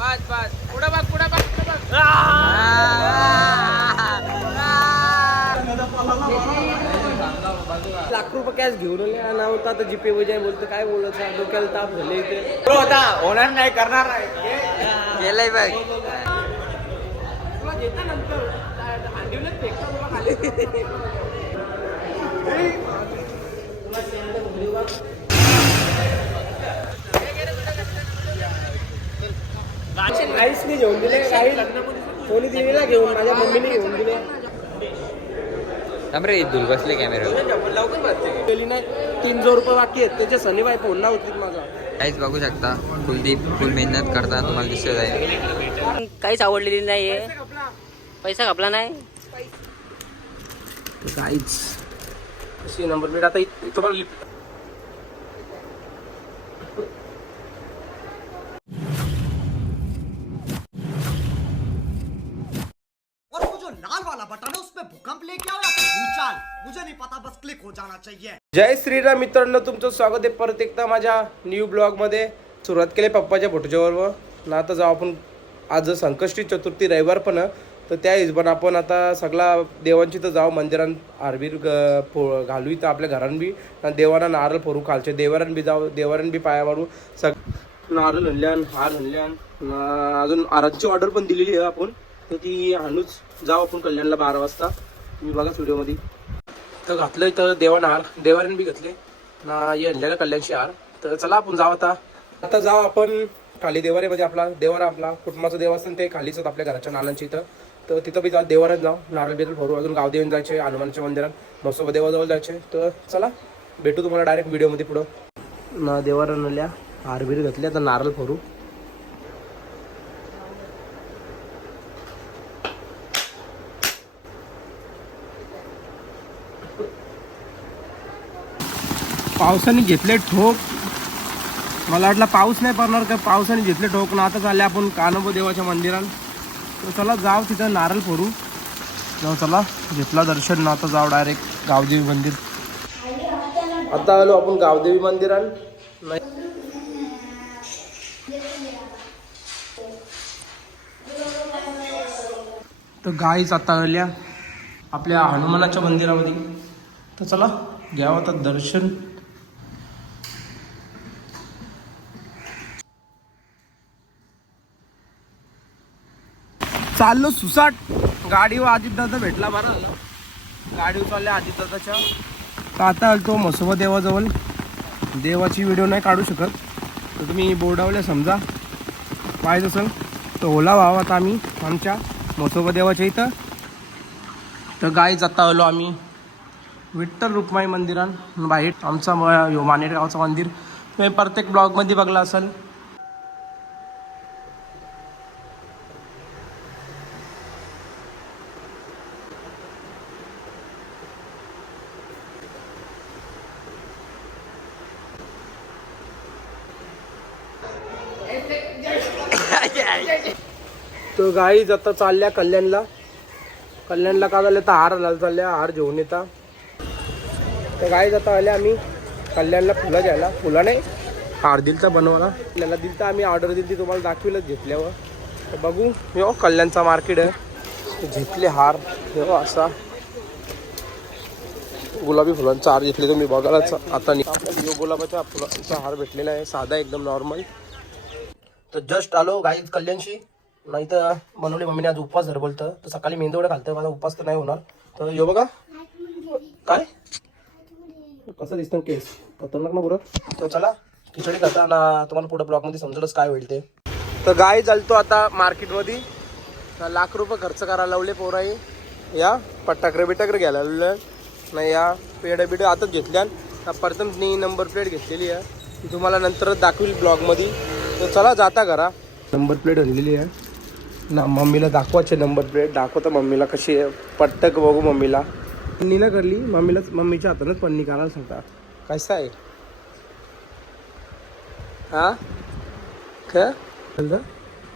बस बस पुढे बघ पुढे बघ पुढे बघ. लाख रुपये कॅश घेऊन नव्हता तर जीपे वजाय बोलतो काय बोलत डोक्याला ताप झाले इथे होता होणार नाही करणार नाही गेलंय बघ. तुला घेता नंतर अंडीवलेच फेकता तुला खाली. काहीच नाही घेऊन दिले काही कोणी दिले ना घेऊन माझ्या मम्मीने घेऊन दिले रे दूर बसले कॅमेरा गेली नाही 300 रुपये बाकी आहेत त्याच्या शनिवारी फोन ना होती माझा. काहीच बघू शकता कुलदीप फुल मेहनत करता तुम्हाला दिसत आहे. काहीच आवडलेली नाहीये पैसा खपला नाही काहीच अशी नंबर प्लेट आता तुम्हाला और वो जो लाल वाला बटन है उसपे भूकंप लेके आओ या फिर भूचाल मुझे नहीं पता बस क्लिक हो जाना चाहिए. जय श्रीराम मित्रांनो तुमचं स्वागत आहे परत एकदा माझ्या न्यू ब्लॉगमध्ये. सुरुवात केली पप्पाच्या फोटोच्यावर ना आता जाऊ आपण आज संकष्टी चतुर्थी रविवार पण तर त्या हिशोबाने आपण आता सगळा देवांची तर जाऊ मंदिरात आरबीर घालू इथं आपल्या घरान बी देवांना नारळ फोरू खालचे देवारान बी जाऊ देवारान बी पाया मारू नारळ हणल्यान हार हणल्यान अजून आराची ऑर्डर पण दिलेली आहे आपण तर ती आणूच जाऊ आपण कल्याणला 12 वाजता. मी बघा व्हिडिओमध्ये तर घातलं तर देवान हार देवारान बी घातले ना हे हणलेलं कल्याणची हार. तर चला आपण जाऊ आता जाऊ आपण खाली देवारेमध्ये आपला देवारा आपला कुटुंबाचं देवस्थान ते खालीच आपल्या घराच्या नानांची इथं तर तिथं बी देवारात जाऊ नारळ बिरळ भरू अजून गावदेवीन जायचे हनुमानच्या मंदिरात मसोबा देवाजवळ जायचे. तर चला भेटू तुम्हाला डायरेक्ट व्हिडिओमध्ये पुढं. ना देवारा नल्या हार बीर घातल्या तर नारळ फोरू. पावसाने घेतले ठोक मला वाटलं पाऊस नाही पडणार का पावसाने घेतले ठोक ना आता चालले आपण कानोबा देवाच्या मंदिरात. तर चला जाऊ तिथं नारळ फोडू जाऊ चला घेतला दर्शन ना आता जाऊ डायरेक्ट गावदेवी मंदिर. आता आलो आपण गावदेवी मंदिरात. तर गाईच आता आल्या आपल्या हनुमानाच्या मंदिरामध्ये. तर चला घ्यावं आता दर्शन. चाललो सुसाट गाडीवर आदित्य दादा भेटला बरं झालं गाडीवर चालल्या आदित्य दादाच्या. तर आता आलतो मसोबा देवाजवळ देवाची व्हिडिओ नाही काढू शकत तर तुम्ही बोर्डावल्या समजा पाहिजे असेल तर ओला व्हावा आता आम्ही आमच्या मसोबा देवाच्या इथं. तर गाईच आता आलो आम्ही विठ्ठल रुक्माई मंदिरात बाहेर आमचा मानेर गावचं मंदिर तुम्ही प्रत्येक ब्लॉगमध्ये बघला असाल. तो गाईज आता चालल्या कल्याणला का झालं तर हार आणायला चालल्या हार घेऊन येता. तर गाईज आता आल्या आम्ही कल्याणला फुलं घ्यायला फुलं नाही हार दिलता बनवायला आपल्याला दिलता आम्ही ऑर्डर दिली तुम्हाला दाखविलंच घेतल्यावर. तर बघू हो कल्याणचा मार्केट आहे घेतले हार हो असा गुलाबी फुलांचा हार घेतले तुम्ही बघायलाच आता आपल्या गुलाबाच्या फुलांचा हार भेटलेला आहे साधा एकदम नॉर्मल. तर जस्ट आलो गाईज कल्याणशी नाही तर बनवले मम्मीने आज उपवास धर बोलतं तर सकाळी मेंदवडे घालतं माझा उपवास तर नाही होणार. तर यो बघा काय कसं दिसतं केस खतरनाक ना बरं. तर चला खिचडी खाता ना तुम्हाला पुढे ब्लॉगमध्ये समजलंच काय होईल ते. तर गाय चालतो आता मार्केटमध्ये लाख रुपये खर्च करायला लावले पोराई या पटाकरे बिटाकरे घ्यायला लावलं नाही या पेढ्या बिड्या आताच घेतल्या प्रथम नंबर प्लेट घेतलेली आहे ती तुम्हाला नंतरच दाखवील ब्लॉगमध्ये. तर चला जाता घरा नंबर प्लेट आणलेली आहे ना मम्मीला दाखवायचे नंबर प्लेट दाखवतं मम्मीला कशी आहे पट्टक बघू मम्मीला पन्नी ना करली मम्मीला मम्मीच्या हातानंच पन्नी करायला सांगता कसं आहे हा काय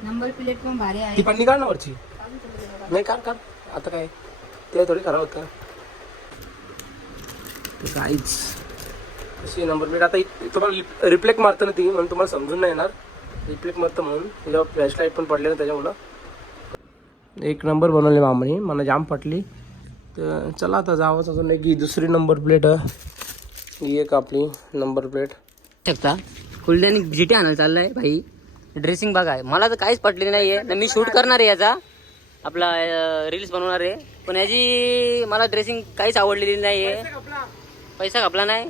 नंबर प्लेट पण भारी आहे ती पन्नी काढ ना वरची नाही काढ आता काय ते थोडी खराब होतं. काहीच अशी नंबर प्लेट आता तुम्हाला रिफ्लेक्ट मारतं ना ती म्हणून तुम्हाला समजून नाही येणार रिफ्लेक्ट मस्त म्हणून त्याच्यावर फ्लॅशलाईट पण पडले ना त्याच्यामुळं एक नंबर बनवले मामाने मला जाम पटली. तर चला आता जावंच अजून एक ही दुसरी नंबर प्लेट ही एक आपली नंबर प्लेट शकता कुलद्याने जीटी आणायला चाललाय भाई. ड्रेसिंग बघा मला तर काहीच पटलेलं नाहीये ना. मी शूट करणार आहे याचा आपला रील्स बनवणार आहे पण याची मला ड्रेसिंग काहीच आवडलेली नाहीये. पैसा खपला नाही.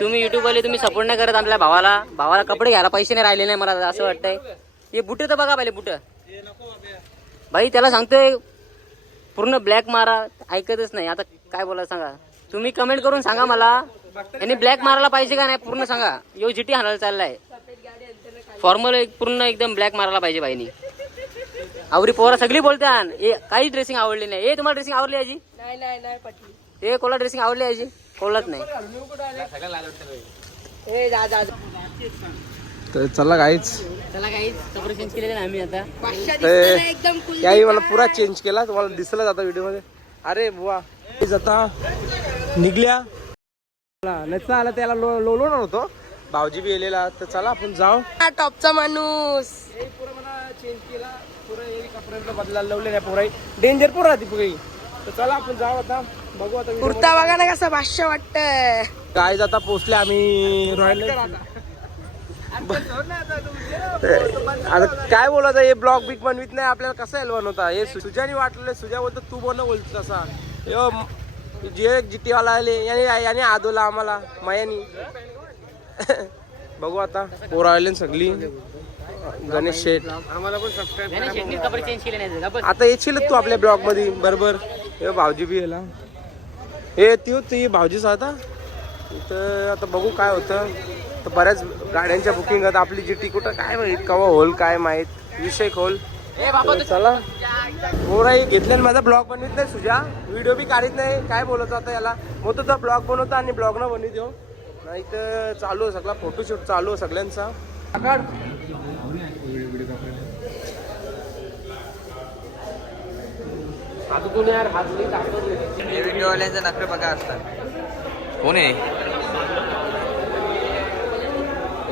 तुम्ही युट्यूबवाले तुम्ही सपोर्ट नाही करत आपल्या भावाला कपडे घ्यायला पैसे नाही राहिले नाही मला असं वाटतंय. हे बुट तर बघा पहिले बुट भाई त्याला सांगतोय पूर्ण ब्लॅक मारा ऐकतच नाही. आता काय बोलायचं सांगा तुम्ही कमेंट करून सांगा मला यांनी ब्लॅक मारायला पाहिजे का नाही पूर्ण सांगा. यो जीटी हाणायला चाललाय फॉर्मल पूर्ण एकदम ब्लॅक मारायला पाहिजे भाईनी. आवरी पोरा सगळी बोलतात काही ड्रेसिंग आवडली नाही. तुम्हाला ड्रेसिंग आवडली याची नाही पटली. ते कोला ड्रेसिंग आवडली याची कोलाच नाही. तर चला काहीच त्याला काही कपडे चेंज केलेले नाही आम्ही आता. एकदम याही मला पुरा चेंज केला तुम्हाला दिसलं आता व्हिडिओ मध्ये. अरे बुवा आता निघल्या नसता आला त्याला लोलो नव्हतो भाऊजी बी गेलेला. तर चला आपण जाऊ. टॉपचा माणूस पुरा चेंज केला पुरा कपड्यांना बदलायला लावले नाही पुरा डेंजर पुरा राहते पुरी. तर चला आपण जाऊ आता बघू आता कुर्ता बघा ना कसं भाष्य वाटतंय. काय आता पोचले आम्ही रॉयल. आता काय बोलायचं हे ब्लॉग बिग बनवित नाही आपल्याला कसं आहे बनवता. हे सुजानी वाटलेलं सुजा बोलतो तू बनव बोलतो तसा जे जीटी वाला आले याने आदोला आम्हाला मायानी. बघू आता पोरं आले सगळी गणेश शेठ कपडे चेंज केले नाही. आता येशील तू आपल्या ब्लॉग मध्ये बरोबर. हे भाऊजी बी याला हे ती भाऊजीच आता इथं. आता बघू काय होतं. तर बऱ्याच गाड्यांच्या बुकिंग आहेत आपली जीटी कुठं काय माहित कवा होल काय माहित विषय खोल. चला पोराही घेतल्याने माझा ब्लॉग बनवित नाही सुजा व्हिडिओ बी काढत नाही. काय बोलत आता याला मग तुझा ब्लॉग बनवतो आणि ब्लॉग न बनवी देऊ नाही तर चालू आहे सगळा फोटोशूट चालू आहे सगळ्यांचा. आता कोणी यार हात हे व्हिडिओवाल्यांचे नखरे बघा असतात. कोण आहे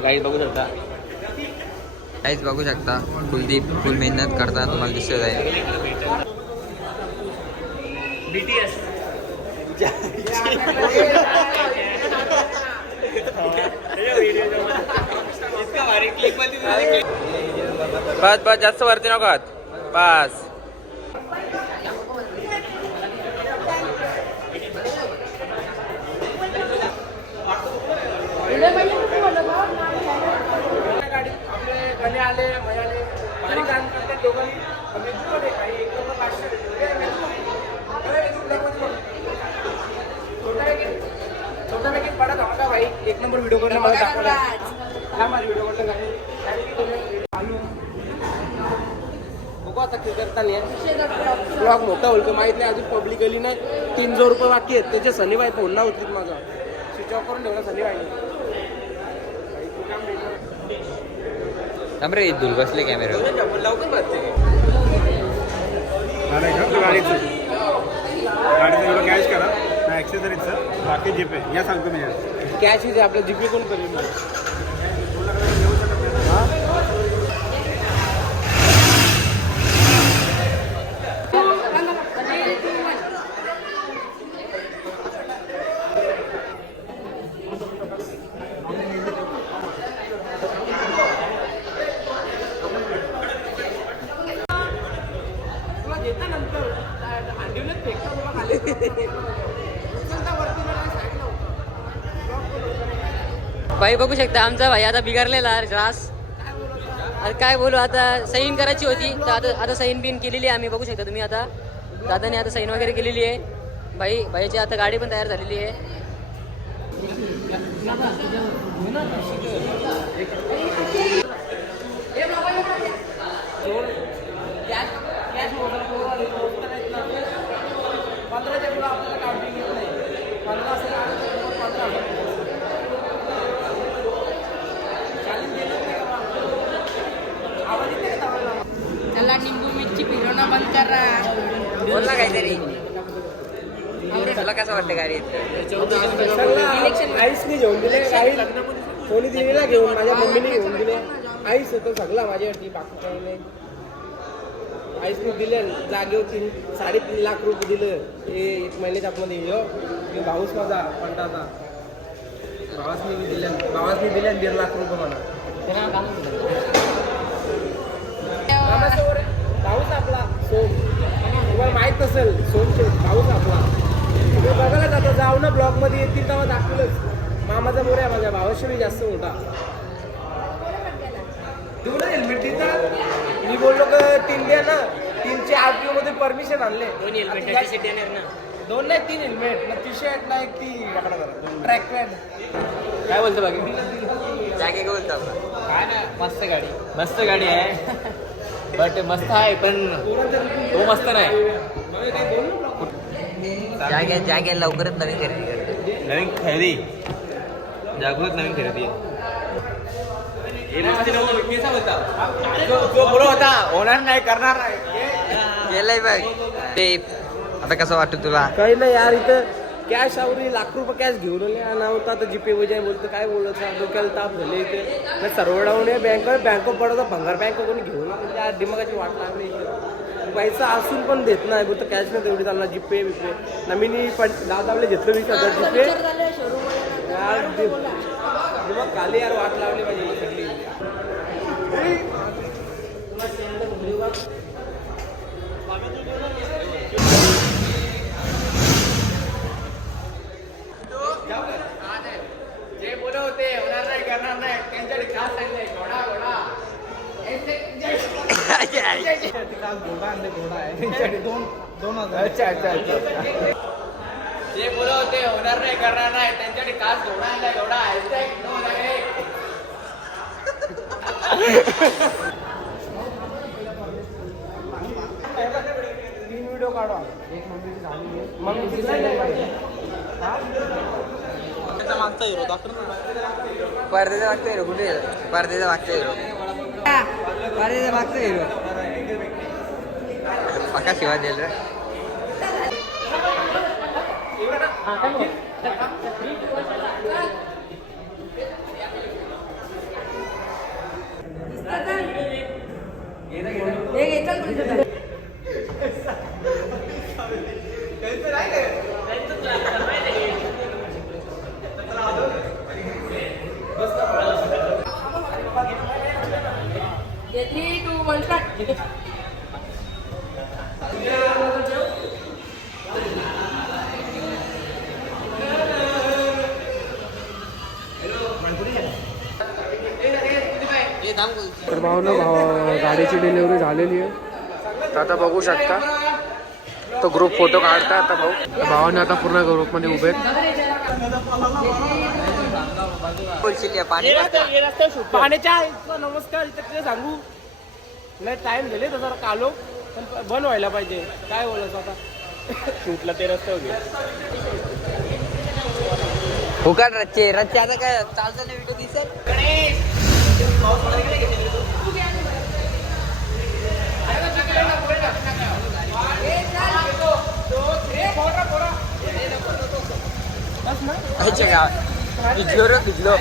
काही बघू शकता. काहीच बघू शकता कुलदीप फुल मेहनत करता तुम्हाला दिसत आहे. बस बस जास्त वरती नको आहात बस. एक नंबर व्हिडिओ करणे मला दाखवला व्हिडिओ बघू आता करताना ब्लॉग मोठा होईल का माहित नाही अजून पब्लिकली नाही. 300 रुपये बाकी आहेत त्याचे शनिवार फोन ना होती माझा स्विच ऑफ करून ठेवला शनिवार. रे दूर बसले कॅमेरा लवकर बसते गाडीचा कॅश करा ना ॲक्सेसरीजचं बाकी जीपे या सांगतो मी. कॅश इथे आपल्या जीपे कोण करेल. भाई बघू शकता आमचा भाई आता बिघारलेला रास. आता काय बोलू आता सैन करायची होती तर आता सैन बिन केलेली आहे आम्ही बघू शकता तुम्ही. आता दादाने आता सैन वगैरे केलेली आहे. भाईची आता गाडी पण तयार झालेली आहे. त्याला निंबू मिरची फिरवणं बंद करा. बोल ना काहीतरी. तुला कसं वाटतं गाडी आईसने घेऊन दिले काही कोणी दिलेला घेऊन माझ्या मम्मीने घेऊन दिले. आईस होतं सगळं माझ्यासाठी बाकी काही नाही. आईसने दिलं जागेवर 3.5 लाख रुपये दिलं हे 1 महिन्याच्या आतमध्ये. हे भाऊस माझा पंटाचा भावासने दिले 1.5 लाख रुपये मला. भाऊच आपला सोम तुम्हाला माहित नसेल. सोम भाऊच आपला तुम्ही बघायला जाता जाऊ ना ब्लॉग मध्ये येतील तेव्हा दाखवलंच. मामाचा मोऱ्या माझ्या भावाशी मी जास्त मोठा. तू ना हेल्मेट तिथं मी बोललो का 3 द्या ना. 3चे RTO मध्ये परमिशन आणले. 2 नाही 3 हेल्मेट ना. टी शर्ट ना एक ती ट्रॅक पॅन्ट. काय बोलतो बाकी जागे का बोलतो काय नाही मस्त गाडी आहे बट मस्त आहे पण तो मस्त नाही. जागे लवकरच नवीन खरेदी करते. नवीन खरेदी जागृत नवीन खरेदी जो बोलत होता होणार नाही करणार नाही गेलंय बघ ते. आता कसं वाटतं तुला? काही नाही यार इथं कॅश आवरी लाख रुपये कॅश घेऊन आला होता. आता जीपे वजाय बोलतो काय बोलायचं डोक्याला ताप झाले इथे. सर्व डाऊन आहे. बँक पडत भंगार बँक कोणी घेऊन त्या दिमागाची वाट लागली. पैसा असून पण देत नाही बोलतो कॅश नाही तेवढी चालणार. जीपे बिपे नवीन दादावले घेतलं 20,000 जीपे यार. दिमाग खाली यार वाट लावली पाहिजे सगळी. जे बोलत होते होणार नाही करणार नाही त्यांच्याकडे काय सांगितलंय घोडा घोडा घोडा आणले. घोडा आहे त्यांच्याकडे 2,000. अच्छा. जे बोलत होते होणार नाही करणार नाही त्यांच्याकडे खास घोडा आणलाय. घोडा तीन व्हिडिओ काढा. एक मम्मीची झाली आहे. परदेचा मागचा हिरो कुठे? परदेचा मागचा हिरो पक्का शिवा देईल रे. तर गाडीची डिलिव्हरी झालेली आहे. आता बघू शकता तो ग्रुप फोटो काढता. आता भावाने आता पूर्ण ग्रुपमध्ये उभे पाण्याच्या नमस्कार इथे सांगू नाही. टाइम झाले तर जरा कालो पण बंद व्हायला पाहिजे. काय बोलायचं आता शूटला ते रस्ते होते. फुकट रच्चे आता काय चालतं नाही व्हिडिओ दिसेल. भिजलो रे भिजलो.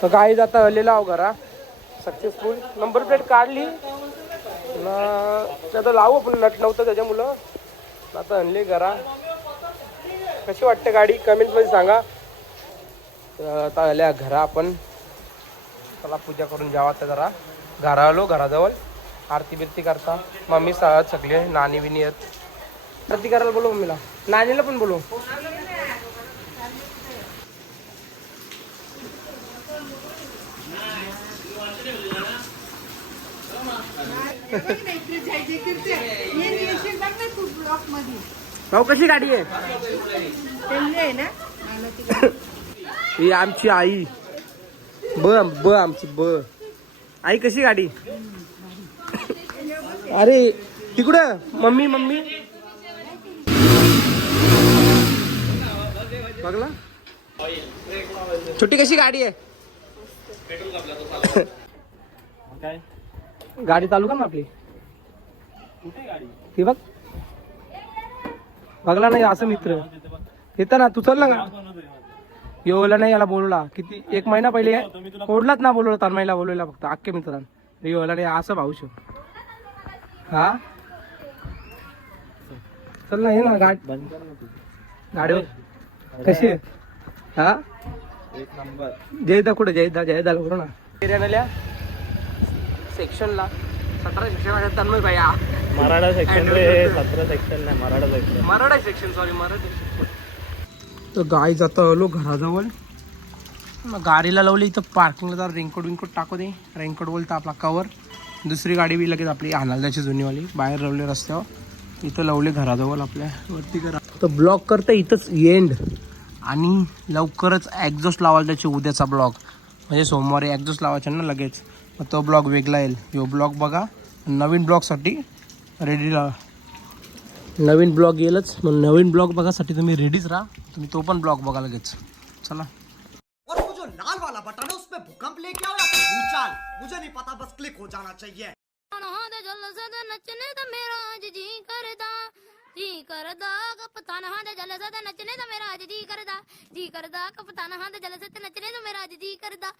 तर गाईज आता आलेला आहो घरा सक्सेसफुल. नंबर प्लेट काढली ना त्याचं लावू आपण नट नव्हतं त्याच्यामुळं. आता आणली घरा. कशी वाटते गाडी कमेंटमध्ये सांगा. आता आल्या घरा आपण. चला पूजा करून जावा आता जरा. घरा आलो घराजवळ आरती बिरती करता. मम्मी सगळे नानी बिनी आहेत. आरती करायला बोलू मम्मीला. नानीला पण बोलू. भाऊ कशी गाडी आहे? ही आमची आई ब आमची ब आई कशी गाडी? अरे तिकडं मम्मी मम्मी बघला छोटी कशी गाडी आहे? काय गाडी चालू कर ना आपली. ती बघ बघला नाही असं मित्र येतं ना. तू चल ना योला नाही याला बोलवला किती 1 महिना पहिले ओढलाच ना बोलवलं तन्मयला बोलवला फक्त अख्खे मित्रांना. योला नाही असं भाऊश हा चल ना. हे ना गाडीवर कशी आहे? हा एक नंबर. जयदा कुठे जयदा बरोबर ना एरियाला सेक्शनला 17 सेक्शन तन्मय भाई मराठा सेक्शन रे 17 सेक्शन नाही Maratha section. Maratha section sorry Maratha. तर गाय जातं आलो घराजवळ मग गाडीला लावली इथं पार्किंगला जर रेनकोट विनकोट टाकू दे. रेनकोट बोलता आपला कवर. दुसरी गाडी बी लगेच आपली हानालदाची जुनीवाली बाहेर लावली रस्त्यावर. इथं लावले घराजवळ आपल्या वरती करा. तर ब्लॉक करतं इथंच एंड आणि लवकरच ॲक्झॉस्ट लावायला त्याची उद्याचा ब्लॉग म्हणजे सोमवारी ॲक्झॉस्ट लावायचा ना लगेच. मग तो ब्लॉग वेगळा येईल. यो ब्लॉग बघा नवीन ब्लॉगसाठी रेडी राहा. नवीन ब्लॉग येईलच मग नवीन ब्लॉग बघासाठी तुम्ही रेडीच राहा. तुम्ही तो पण ब्लॉग बघा लगेच. चला. और वो जो लाल वाला बटन है उसपे भूकंप लेके आओ या फिर भूचाल मुझे नहीं पता बस क्लिक हो जाना चाहिए. नचने तो मेरा आज जी करदा कप्तान हाँ दे जलसा ते नचने तो मेरा आज जी करदा कप्तान हाँ दे जलसा ते नचने तो मेरा आज जी करदा